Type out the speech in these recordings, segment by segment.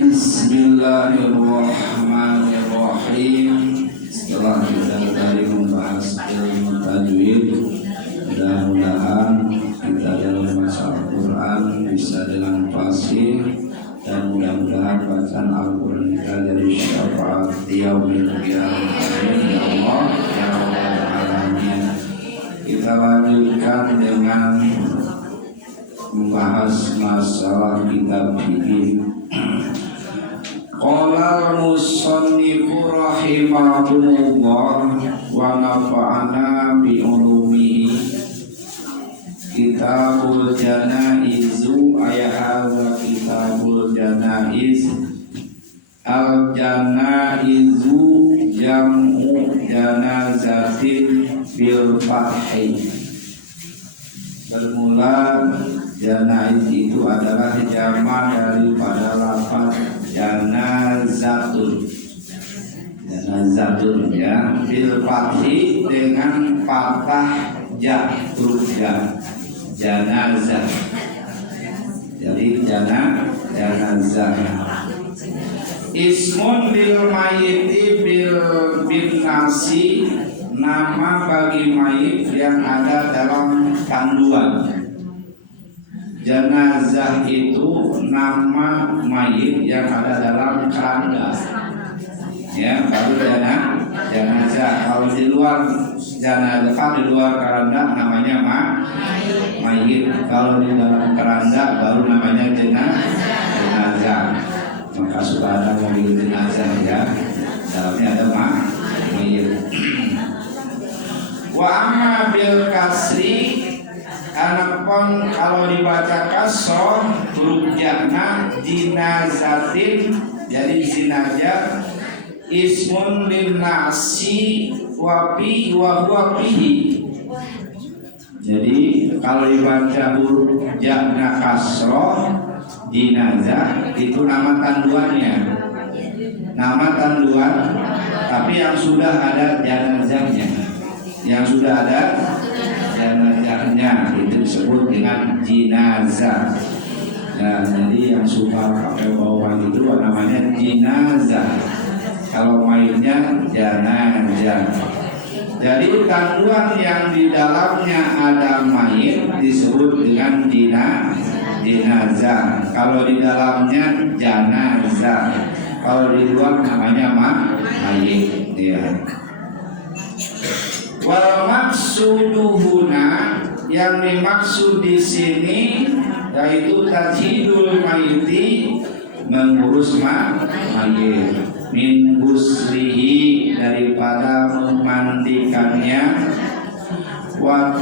Bismillahirrahmanirrahim. Setelah kita tadi membahas ilmu tajwid, mudah-mudahan kita dalam membaca Al-Quran bisa dengan fasih, dan mudah-mudahan bacaan Al-Quran kita jadi syafaat yaumil qiyamah. Ya Allah, ya Rabbal alamin. Kita lanjutkan dengan membahas masalah kitab fikih. Qala al-musannifu rahimahullah wa nafa'ana bi ulumihi. Kitabul janaizu ayaha kitabul janaiz. Al janaizu jam'u janazatin bil fathi. Bermula janaiz itu adalah jama daripada lafaz janazatun. Janazatun ya, bil fathi dengan fathah ja, huruf ja. Janazah. Jadi janazah. Ismun lil mayyiti bin nasi, nama bagi mayit yang ada dalam kandungan. Jenazah itu nama mayit yang ada dalam keranda. Ya, baru jenazah. Kalau di luar jenazah, di luar keranda namanya mayit. Kalau di dalam keranda baru namanya jenazah. Maka sudah ada mobil jenazah ya. Dalamnya ada mayit. Wa amma bil kasri, anapun kalau dibaca kasroh huruf jana jinazatin, jadi jinazah. Ismun lin nasi wa fi wa huwa fihi. Jadi kalau dibaca huruf jana kasroh jinazah itu nama tanduannya, nama tanduan, tapi yang sudah ada jenazahnya, yang sudah ada jenazahnya itu disebut dengan jinazah. Nah, jadi yang suka pakai bawang itu namanya jinazah. Kalau mayitnya janazah. Jadi tanduan yang di dalamnya ada mayit disebut dengan jenazah. Kalau di dalamnya janazah. Kalau di luar namanya mayit. Ya. Wal maksuduhuna, yang dimaksud di sini yaitu tajhidul mayiti, mengurus mayit, min husrihi, daripada memandikannya, wa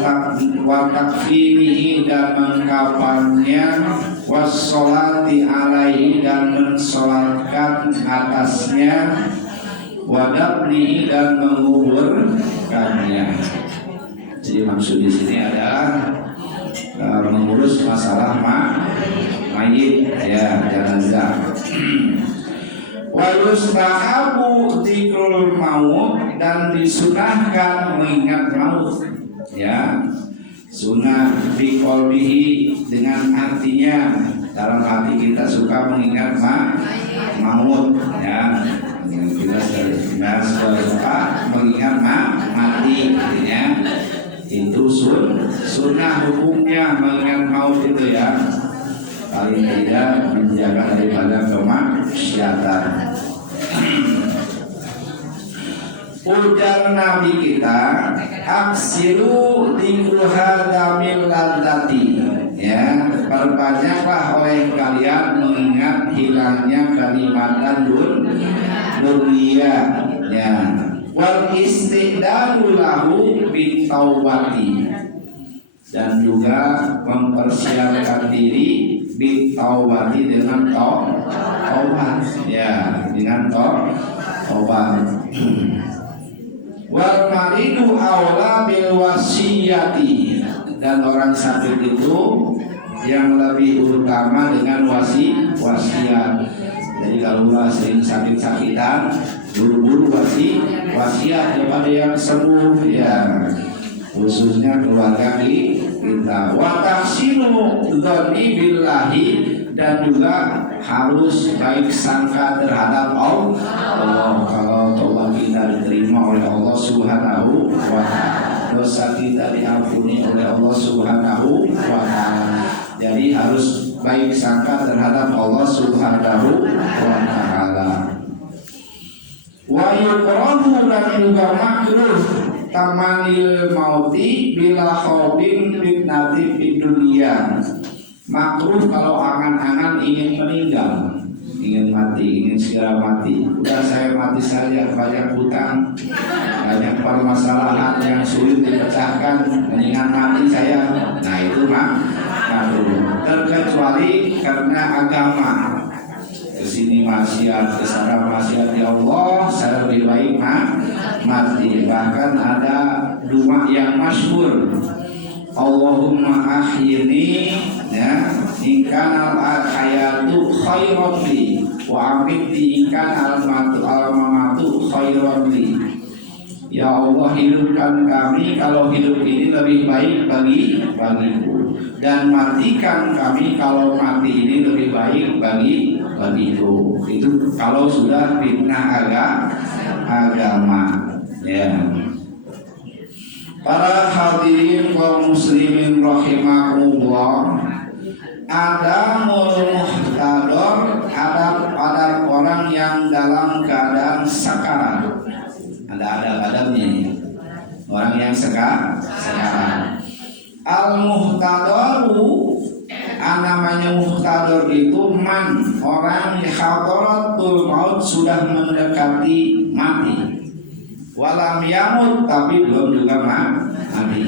takfinihi, dan mengkafannya, wassolati alaihi, dan mensolatkan atasnya, wa dafnihi, dan menguburkannya. Jadi maksud di sini adalah mengurus masalah mayit ya, jenazah. Wa yustahabu dzikrul maut, dan disunahkan mengingat maut ya. Sunah bi qalbihi, dengan artinya dalam hati kita suka mengingat maut ya. Kita suka mengingat mati ya. Itu sunnah hukumnya mengingat maut itu ya. Paling tidak menjaga daripada kemaksiatan. Ujar Nabi kita, aksiru dzikruha damil ladzati, ya, perbanyaklah oleh kalian mengingat hilangnya kenikmatan dunia ya. Wal istidadu lahu bitaubati, dan juga mempersiapkan diri bitaubati, dengan taubat ya, dengan taubat. Wal maridu aula bil wasiyati, dan orang sakit itu yang lebih utama dengan wasiat. Jadi kalau sering sakit-sakitan, buru-buru wasiat kepada yang sembuh ya, khususnya keluarga kita. Wa tahsinu dzanni billahi, dan juga harus baik sangka terhadap Allah. Kalau tobat kita diterima oleh Allah Subhanahu wa Ta'ala, dosa kita diampuni oleh Allah Subhanahu wa Ta'ala. Jadi harus baik sangka terhadap Allah Subhanahu wa Ta'ala. Wa yukrahu, dan juga makruh tamanil mauti bila khawbin fitnati fid dunya. Makruh kalau angan-angan ingin meninggal, ingin mati, ingin segera mati. Udah saya mati saja, banyak hutang, banyak permasalahan yang sulit dipecahkan, mendingan mati saya. Nah itu makruh. Terkecuali karena agama, kesini maksiat, kesana maksiat ya Allah, saya lebih baik mati. Bahkan ada doa yang masyhur, Allahumma ahyini, ya, ingkana al-hayatu khairan li wa amitni ingkana al-mamatu khairan li. Ya Allah, hidupkan kami kalau hidup ini lebih baik bagiku, dan matikan kami kalau mati ini lebih baik bagiku. Itu kalau sudah fitnah agama, ya. Para hadirin kaum muslimin rahimakumullah, ada muhtador, ada orang yang dalam keadaan sakarat. Ada adabnya, orang yang sekarat. Al-muhtadoru, namanya muhtador itu man, orang yang hadaratul maut, sudah mendekati mati. Walam yamut, tapi belum juga mati.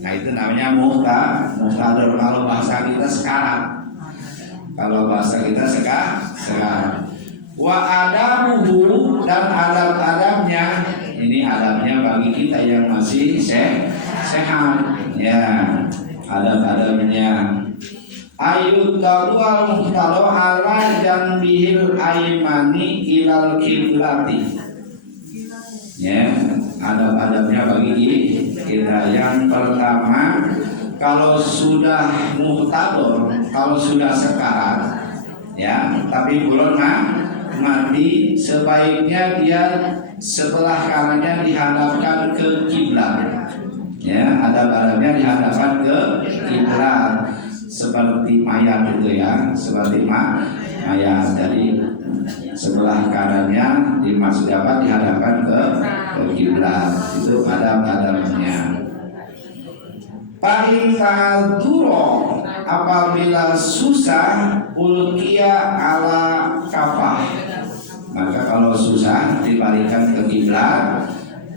Nah itu namanya muhtador. Kalau bahasa kita sekarat. Sekarat. Wa adabuhu, dan adab-adabnya. Ini adabnya bagi kita yang masih sehat. Ya, adab-adabnya. Ayyudaru al-muhtador ala janbihil aymani ilal kiblati. Ya, adab-adabnya bagi kita. Yang pertama, kalau sudah muhtador, kalau sudah sekarat, ya, tapi belum mati, sebaiknya dia sebelah kanannya dihadapkan ke kiblat. Ya, adab-adabnya dihadapkan ke kiblat, seperti mayat itu ya, seperti mayat. Jadi sebelah kanannya di masjid dihadapkan ke kiblat. Itu adab-adabnya. Paling taduro, apabila susah, ulkiya ala kafah. Maka kalau susah dibalikan ke kiblat,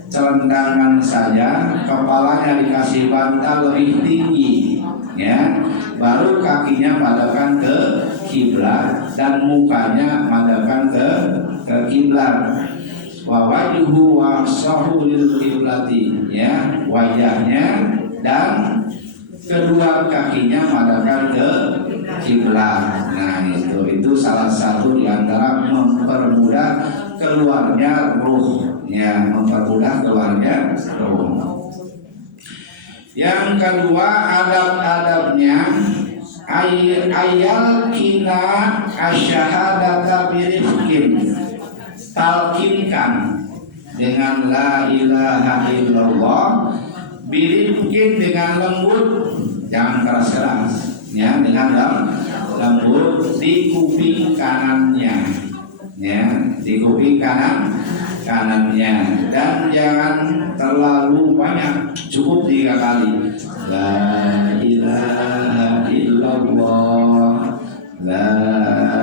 celengangan saja, kepalanya dikasih bantal lebih tinggi, ya, baru kakinya madapkan ke kiblat dan mukanya madapkan ke kiblat. Wa wajhu wa sahu lil kiblati, ya, wajahnya dan kedua kakinya madapkan ke kiblat. Nah itu salah satu di antara mempermudah keluarnya ruh, ya, mempermudah keluarnya ruh. Yang kedua adab-adabnya, ayal kina asyhadata birifkin, talkinkan dengan la ilaha illallah, birifkin dengan lembut, jangan keras-keras, ya, dengan lembut di kuping kanannya, ya, di kuping kanannya, dan jangan terlalu banyak, cukup 3 kali. La ilaha illallah, la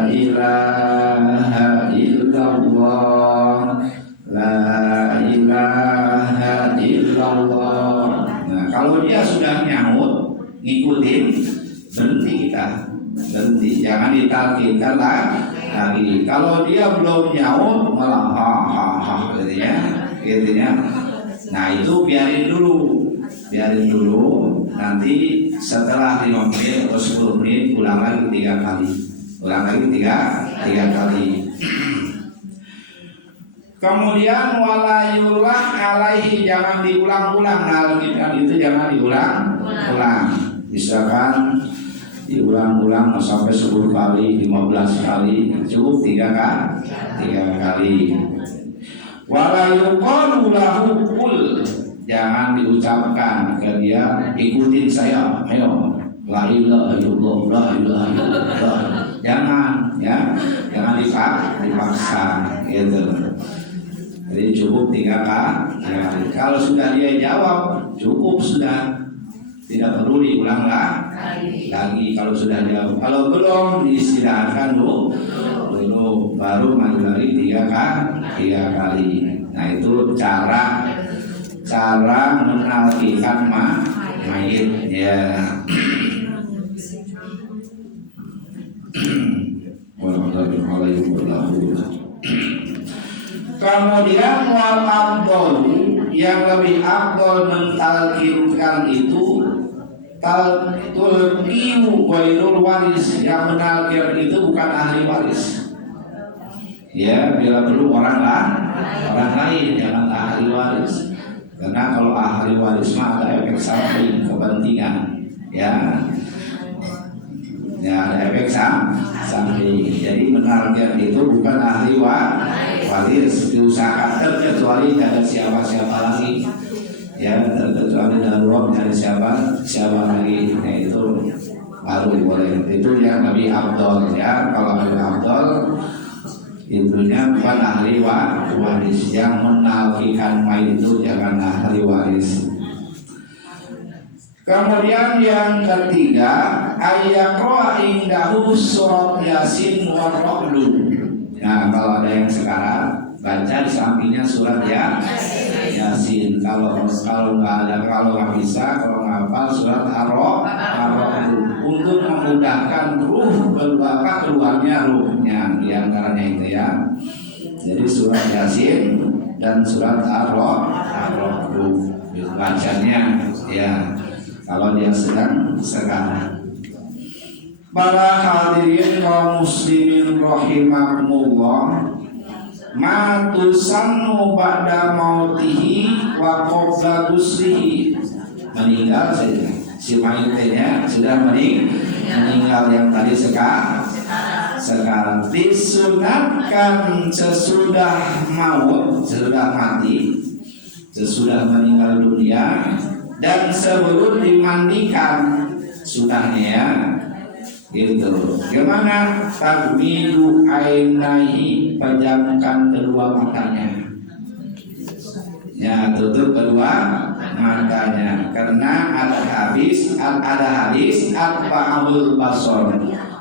ilaha illallah, la ilaha illallah. Nah, kalau dia sudah nyaut, ngikutin, berhenti kita. Berhenti, jangan ditalkinkan lagi. Kalau dia belum nyaut, malah ha gitu ya. Nah itu biarin dulu. Nanti setelah 5 menit atau 10 menit ulang lagi 3 kali. Ulang lagi 3 kali. Kemudian walayullah alaihi, jangan diulang-ulang. Nah itu jangan diulang-ulang. Misalkan diulang-ulang sampai 10 kali, 15 kali, cukup 3 kali. Wala yuqalu lahu qul, jangan diucapkan ke dia ikutin saya, ayo la ilaha illallah, la ilaha illallah. Jangan ya, jangan dipaksa gitu. Jadi cukup 3 kali. Kalau sudah dia jawab, cukup sudah. Tidak perlu diulang lagi. Kalau sudah jawab. Kalau belum, diistirahatkan dulu baru maju lagi 3 kali. Nah itu cara menalkikan mayit ya. Kemudian wal afdal, yang lebih afdal mentalkinkan itu tulqiu ghairul waris, yang menalkin itu bukan ahli waris. Ya, bila perlu orang lain, jangan ahli waris. Karena kalau ahli waris mah ada efek samping kepentingan, ya ada efek samping. Jadi menarget itu bukan ahli waris, diusahakan kecuali tidak ada siapa-siapa lagi, ya terkecuali darurat dari siapa lagi, nah itu baru boleh. Itu yang lebih afdal ya. Kalau lebih afdal intinya bukan ahli waris, yang menalkikan mayit itu jangan ahli waris. Kemudian yang ketiga, ayaqra indahu surat Yasin wa Ra'd. Nah, kalau ada yang sekarang baca di sampingnya surat Yasin. Kalau nggak bisa, kalau nggak hafal surat Ar-Ra'd untuk memudahkan keluarnya ruhnya, di antaranya itu ya. Jadi surat Yasin dan surat Ar-Ra'd bacanya ya. Kalau dia sedang sekarang. Para hadirin kaum muslimin rahimakumullah, ma tusannu ba'da mautihi wa qabla ghuslihi. Meninggal saja. Si mayitnya sudah meninggal yang tadi sekarang disunatkan sesudah maut, sesudah mati, sesudah meninggal dunia, dan sebelum dimandikan sunahnya gitu. Gimana? Tagmidu ainaihi, pejamkan kedua matanya. Ya, tutup kedua matanya. Karena ada hadis al-ba'ul basor.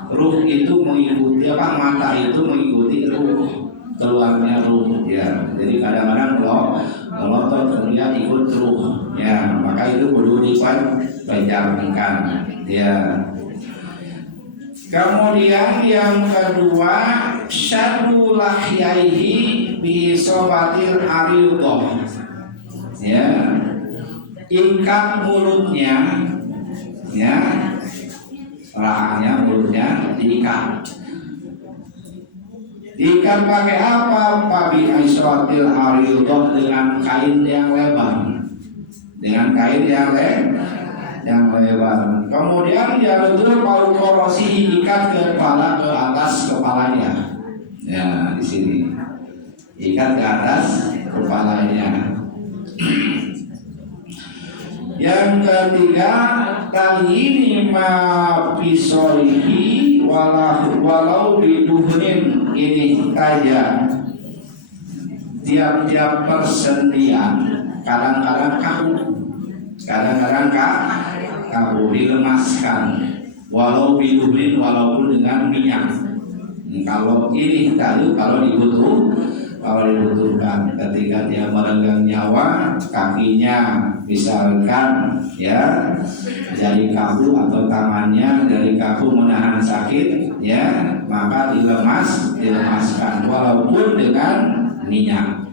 Ruh itu mengikuti mata itu mengikuti ruh, keluarnya ruh ya. Jadi kadang-kadang kalau melotot kemudian ikut ruh ya, maka itu perlu dipejamkan ya. Kemudian yang kedua, syadu lahyaihi bi sobatir ariudoh ya, ikat mulutnya ya, rahangnya mulutnya diikat. Ikan pakai apa? Pabi aisyratil ariudoh, dengan kain yang lebar, dengan kain yang lebar. Kemudian diatur paul korosi, ikat kepala ke atas kepalanya. Ya, di sini ikat ke atas kepalanya. Yang ketiga, talini ma pisolihi walau biduhnin, ini saja. Tiap-tiap persendian kadang-kadang kaku dilemaskan, walau biduhnin, walaupun dengan minyak. Kalau ini tadi kalau dibutuhkan ketika dia meregang nyawa, kakinya misalkan ya jadi kaku atau tangannya dari kaku menahan sakit ya, maka dilemaskan walaupun dengan minyak.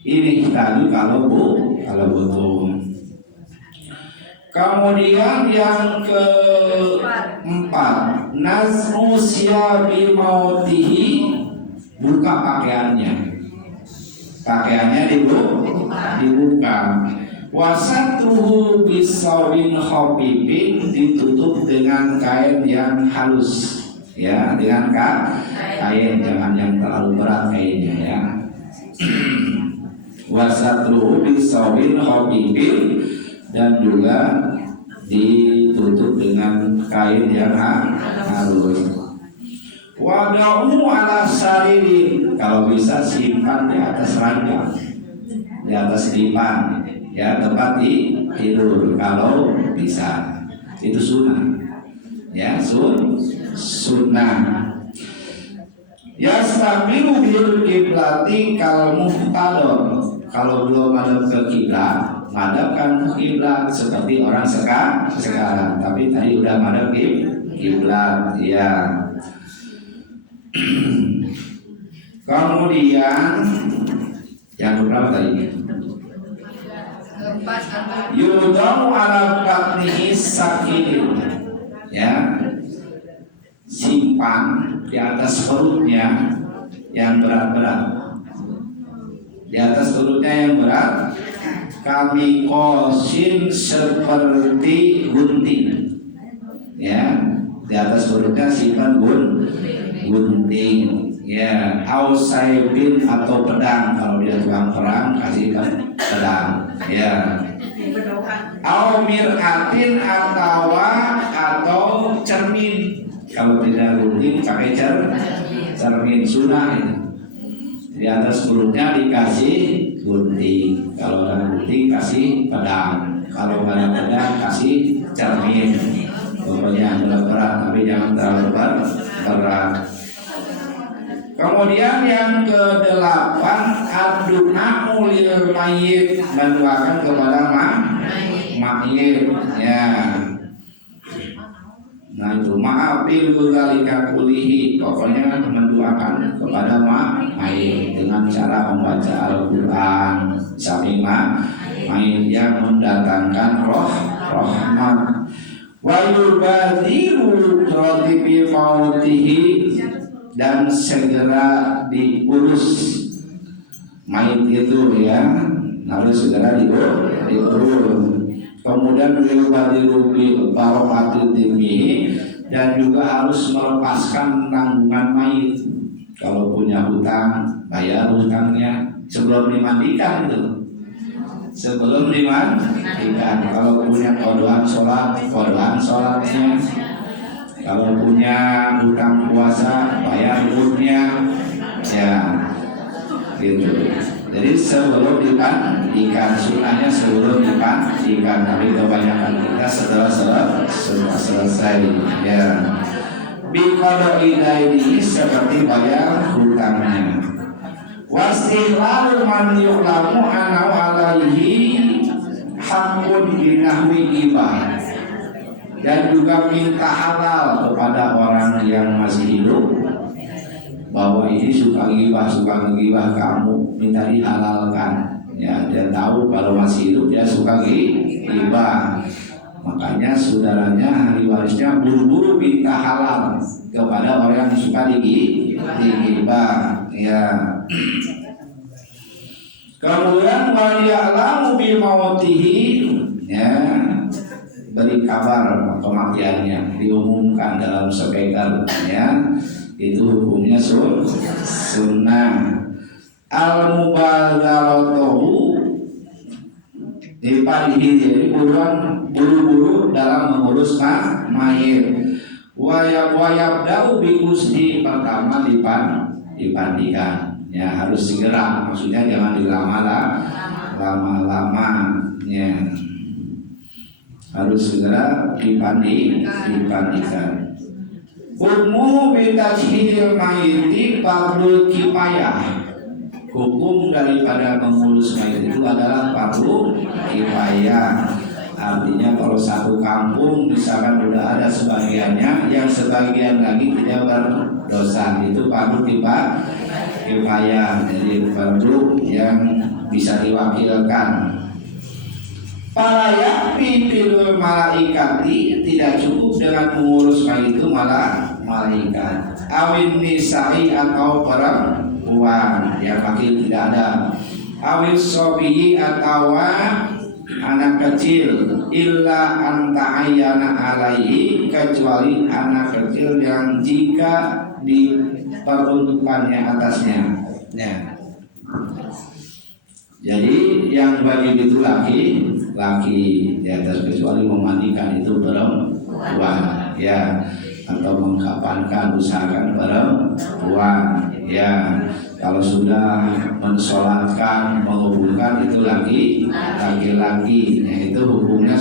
Ini tadi kalau butuh. Kemudian yang keempat, nazmu siyabi mautihi, buka pakaiannya dibuka. Wasatruhu bisawin khafifin, ditutup dengan kain yang halus, ya, dengan kain, jangan yang terlalu berat kainnya, ya. Wasatruhu bisawin khafifin, dan juga ditutup dengan kain yang halus. Wada'u ala saririn, kalau bisa simpan di atas ranjang, di atas dipan, ya, tempat tidur kalau bisa. Itu sunnah, ya, sunnah. Yastabilu bil kiblati kal muhtador, kalau belum madhab ke kiblat, madhabkan kiblat seperti orang sekarang. Tapi tadi udah madhab kiblat, ya. Kemudian yang berapa tadi? Yudau ala batnihi sakin, ya, simpan di atas perutnya yang berat-berat, di atas perutnya yang berat. Kami kosin seperti gunting, ya, di atas perutnya simpan gunting, ya, ausaibin atau pedang, kalau dia tukang perang kasih pedang, ya, au miratin atau cermin, kalau tidak gunting pakai cermin, sunnah itu. Di atas perutnya dikasih gunting, kalau ada gunting kasih pedang, kalau ada pedang kasih cermin. Pokoknya berat, tapi jangan terlalu berat. Kemudian yang ke-8, ad-du'a'u lil mayyit, mendoakan kepada mayit, ya. Nah itu ma'abil dzalika kulihi, pokoknya mendoakan kepada mayit dengan cara membaca Al-Qur'an, samping mayit yang mendatangkan rahmat. Wa yubadiru radibi mautihi, dan segera diurus mayit itu, ya, harus segera diurus. Kemudian yubadiru bi barokati dimihi, dan juga harus melepaskan tanggungan mayit. Kalau punya hutang, bayar hutangnya sebelum dimandikan itu. Sebelum dimandikan, kalau punya kodohan sholatnya, kalau punya hutang puasa, bayar hutangnya, ya, gitu. Jadi sebelum dimandikan, sunnahnya sebelum dimandikan, tapi kebanyakan kita setelah selesai, ya. Biqada'i dainihi, seperti bayar hutangnya. Wastihlalu man yu'lamu anau alaihi hakun binahwi ibah, dan juga minta halal kepada orang yang masih hidup, bahwa ini suka ngegibah kamu, minta dihalalkan, ya. Dia tahu kalau masih hidup dia suka ngegibah, makanya saudaranya ahli warisnya buru-buru minta halal kepada orang yang suka digibah, ya. Kemudian wal ya'lamu bi mautihi, ya, beri kabar kematiannya, diumumkan dalam sepekar, ya, itu hukumnya sunnah. Al mubadzaratuhu diparihi, jadi buru-buru dalam mengurus mayit. Wayabda'u bi ghusli, pertama dipandikan, ya, harus segera, maksudnya jangan lama-lama, ya, harus segera dipandikan. Hukmu bitashhidil mayyiti fardhu kifayah, hukum daripada mengurus mayit itu adalah fardhu kifayah. Artinya kalau satu kampung misalkan sudah ada sebagiannya, yang sebagian lagi tidak berdosa, itu fardhu kifayah, jadi fardhu yang bisa diwakilkan. Para yakfi bil malaikati, tidak cukup dengan mengurus mayit itu malaikat. Awin nisa'i, atau perempuan, yang laki tidak ada. Awin sobiyi, atau anak kecil illa anta ayyana alaihi, kecuali anak kecil yang jika diperuntukkannya atasnya ya. Jadi yang wajib itu laki di atas, kecuali memandikan itu perempuan ya, atau mengkapankan usahakan perempuan ya. Kalau sudah mensolatkan, menghubungkan itu laki-laki, yaitu hukumnya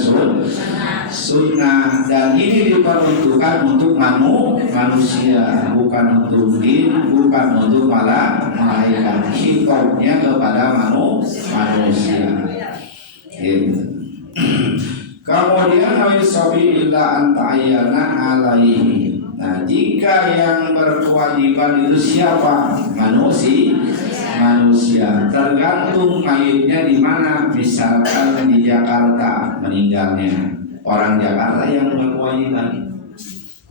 sunnah. Dan ini diperuntukkan untuk manusia, bukan untuk jin, bukan untuk malaikat. Hitobnya kepada manusia. Gitu. Kemudian awisabi illa anta ayyana alaihi. Nah, jika yang berkewajiban itu siapa? Manusia. Tergantung mayitnya di mana. Misalkan di Jakarta meninggalnya, orang Jakarta yang berkewajiban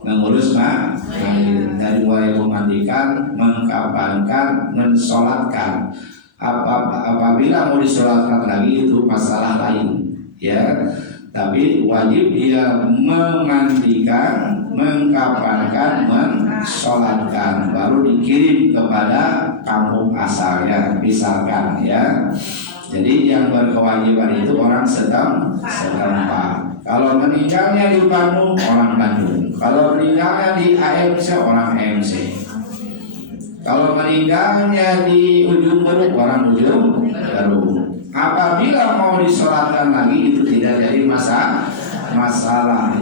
mengurus mayit, dari mulai memandikan, mengkafankan, mensolatkan. Apabila mau disolatkan lagi itu masalah lain ya. Tapi wajib dia memandikan, mengkafankan, mensolatkan, baru dikirim kepada kampung asalnya, misalkan ya. Jadi yang berkewajiban itu orang setempat. Kalau meninggalnya di Bandung, orang Bandung. Kalau meninggalnya di AMC, orang AMC. Kalau meninggalnya di Ujung Beruk, orang Ujung Beruk. Apabila mau disolatkan lagi itu tidak jadi masalah.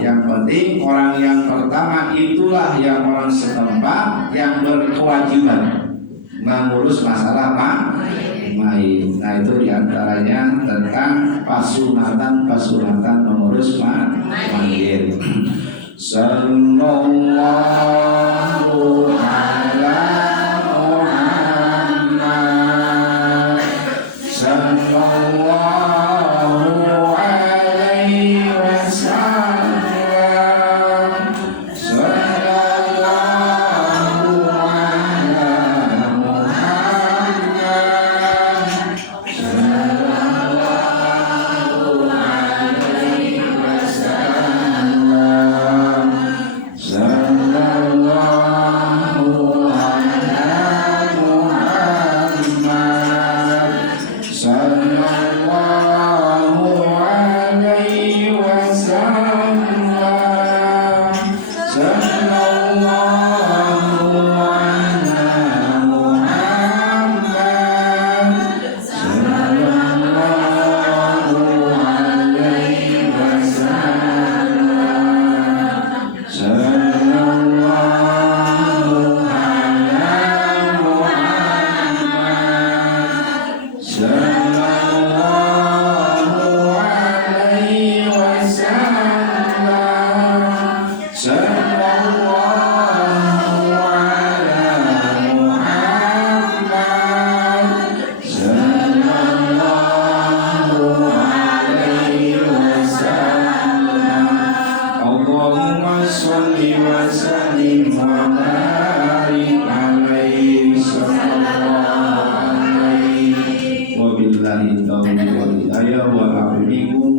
Yang penting orang yang pertama itulah yang orang setempat yang berkewajiban mengurus masalah mayit. Nah itu diantaranya tentang pasunatan mengurus mayit. Sallallahu ala Muhammad, sallallahu alaihi wasallam, sallallahu ala Muhammad, sallallahu alaihi wasallam, sallallahu ala Muhammad, sallallahu alaihi wasallam, sallallahu ala Muhammad, sallallahu alaihi wasallam, sallallahu ala Muhammad, sallallahu alaihi wasallam, sallallahu ala Muhammad, sallallahu alaihi wasallam. Allahumma sholli wa sallim wa barik alaihi, sallallahu alaihi. Wabillahi taufiq wal hidayah wa a'lam.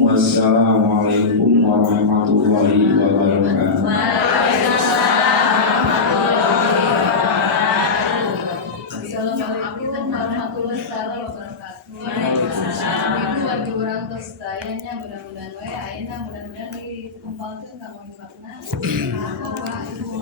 Wassalamualaikum warahmatullahi wabarakatuh. Assalamualaikum warahmatullahi wabarakatuh. Ibu warga orang tos dayanya mudah-mudahan we ayeuna mudah-mudahan dikumpulkeun ka mau makna. Bapak Ibu